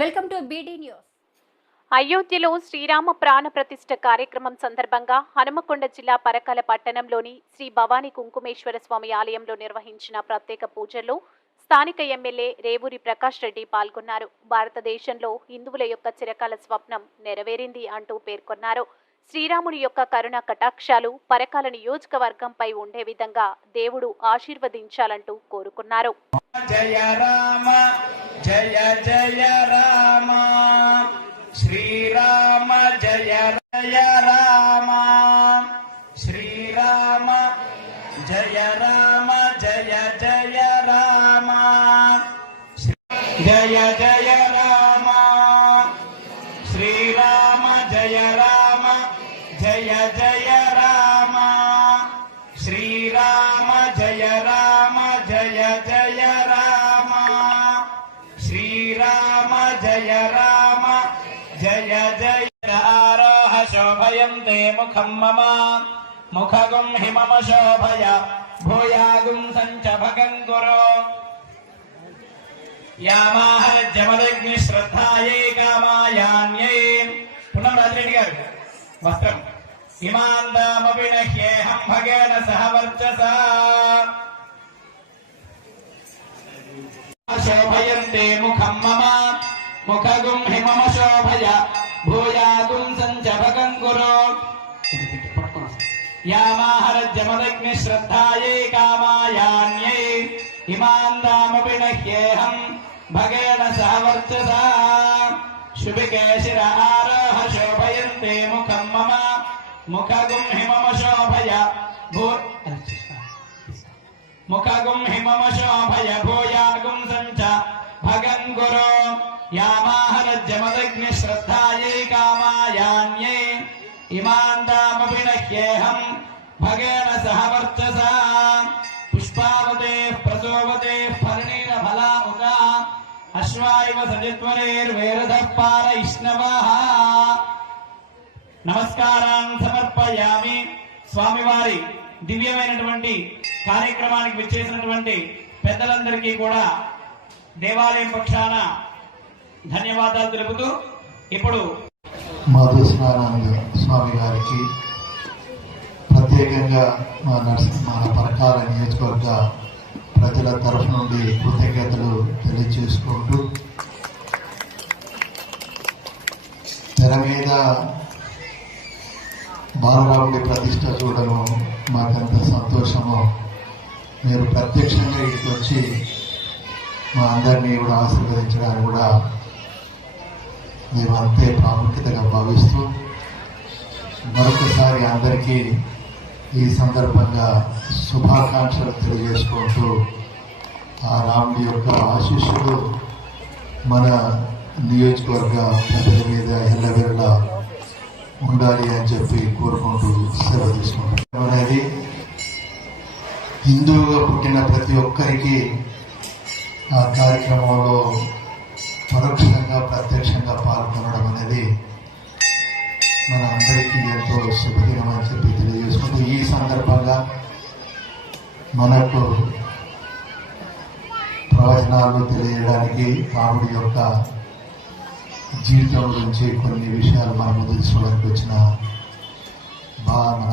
Welcome to beedi news అయోధ్యలో శ్రీరామ ప్రాణ ప్రతిష్ఠ కార్యక్రమం సందర్భంగా హనుమకొండ జిల్లా పరకాల పట్టణంలోని శ్రీ భవానీ కుంకుమేశ్వర స్వామి ఆలయంలో నిర్వహించిన ప్రత్యేక పూజల్లో స్థానిక ఎమ్మెల్యే రేవూరి ప్రకాష్ రెడ్డి పాల్గొన్నారు. భారతదేశంలో హిందువుల యొక్క చిరకాల స్వప్నం నెరవేరింది అంటూ పేర్కొన్నారు. శ్రీరాముడి యొక్క కరుణ కటాక్షాలు పరకాల నియోజకవర్గంపై ఉండే విధంగా దేవుడు ఆశీర్వదించాలంటూ కోరుకున్నారు. జయ రామ జయ జయ. జయ రామ జయ జయ రామ. జయ జయ రామ. శ్రీరామ జయ రామ. జయ జయ రామ. శ్రీరామ జయ రామ జయ జయ రామ. శ్రీరామ జయ రామ. జయ జయ. ఆరోహ శోభయం దే ముఖం మమ. ముఖగుం హిమమ శోభయ భూయాగుం సంచ భగం గురు యామాహరజ్యమదగ్ని శ్రద్ధాయై కామాయాన్యై పునరాజరెడ్డి గారు వస్త్రం హిమాందామపి నహ్యేహం భగేన సహ వర్చసా శోభయంతే ముఖం మమ ముఖగుం హిమమ శోభయ భూయాగుం సంచ భగం కురు సంచభగం గురు యామాహరజ్యమదగ్ని శ్రద్ధాయై కామాయాన్యై ఇమాందామపి నహ్యేహం భగేన సహ వర్చసా శుభికే శిర ఆరోహ శోభయంతే ముఖం మమ ముఖగుం హిమమ శోభయ భూ ముఖగుం హిమమ శోభయ భూయాగుం సంచ భగం గురు యామాహరజ్యమదగ్ని శ్రద్ధాయై కామాయాన్యై ఇమాందామపి నహ్యేహం భగేణ సహ వర్చస పుష్పావతే ప్రసోవతే ఫర్ణీర ఫలాముగా అశ్వాయివ సజత్వరేర్వేరధ పారయిష్ణవః నమస్కారాన్ని సమర్పయామి స్వామివారి దివ్యమైనటువంటి కార్యక్రమానికి విచ్చేసినటువంటి పెద్దలందరికీ కూడా దేవాలయం పక్షాన ధన్యవాదాలు తెలుపుతూ ఇప్పుడు మాధుస్నానంద స్వామి గారికి ప్రత్యేకంగా మా నర్సి మన పరకాల నియోజకవర్గ ప్రజల తరఫు నుండి కృతజ్ఞతలు తెలియజేసుకుంటూ తెర మీద బాలరాముడి ప్రతిష్ట చూడడం మాకెంత సంతోషమో. మీరు ప్రత్యక్షంగా ఇక్కడికి వచ్చి మా అందరినీ కూడా ఆశీర్వదించడానికి కూడా మేము అంతే ప్రాముఖ్యతగా భావిస్తూ మరొకసారి అందరికీ ఈ సందర్భంగా శుభాకాంక్షలు తెలియజేసుకుంటూ ఆ రాముడి యొక్క ఆశీస్సులు మన నియోజకవర్గ ప్రజల మీద ఎల్లవెల్ల ఉండాలి అని చెప్పి కోరుకుంటూ సెలవు తీసుకుంటాం అనేది హిందువుగా పుట్టిన ప్రతి ఒక్కరికి ఆ కార్యక్రమంలో పరోక్షంగా ప్రత్యక్షంగా పాల్గొనడం అనేది అందరికీ ఎంతో శుభదినం అని చెప్పి తెలియజేసుకుంటూ ఈ సందర్భంగా మనకు ప్రవచనాలు తెలియడానికి రాముడి యొక్క జీవితం గురించి కొన్ని విషయాలు మన ముందు తీసుకోవడానికి వచ్చిన బాగా మన